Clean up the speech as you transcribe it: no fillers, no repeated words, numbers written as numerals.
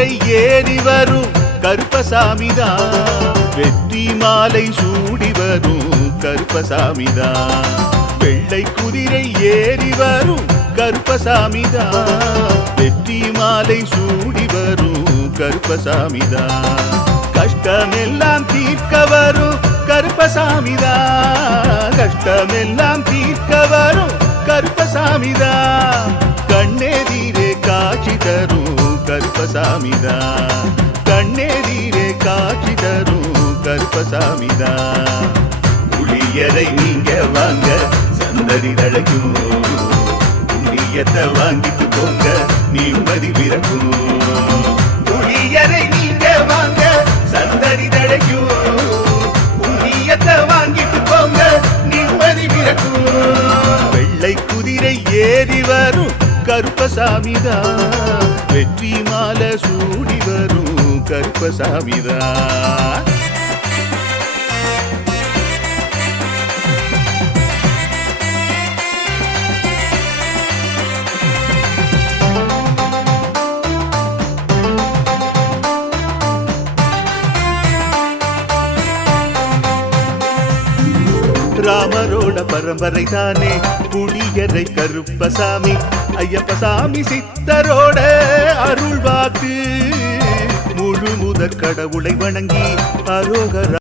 குதிரை ஏறி வரும் கருப்பசாமிதான், வெற்றி மாலை சூடி வரும் கருப்பசாமிதான். வெள்ளை குதிரை ஏறி வரும் கருப்பசாமிதான், வெற்றி மாலை சூடி வரும் கருப்பசாமிதான். கஷ்டமெல்லாம் தீர்க்க வரும் கருப்பசாமிதான், கஷ்டமெல்லாம் தீர்க்க வரும் கருப்பசாமிதான். கண்ணெதிரே காட்சி தரும் கருப்பசாமிதான், கண்ணெதிரே காட்சி தரும் கருப்பசாமிதான். புளியரை நீங்க வாங்க சந்ததி தழைக்கும், புண்ணியத்தை வாங்கிட்டு போங்க நிம்மதி பிறக்கும். புளியரை நீங்க வாங்க சந்ததி தழைக்கும், புண்ணியத்தை வாங்கிட்டு போங்க நிம்மதி பிறக்கும். வெள்ளை குதிரை ஏறி வரும் கருப்பசாமிதான், வெற்றி மாலை சூடி வரும் கருப்பசாமிதான். ராமரோட பரம்பரை தானே புளியரை கருப்பசாமி, ஐயப்பசாமி சித்தரோட அருள் வாக்கு. முழு முதற் கடவுளை வணங்கி அரோகரா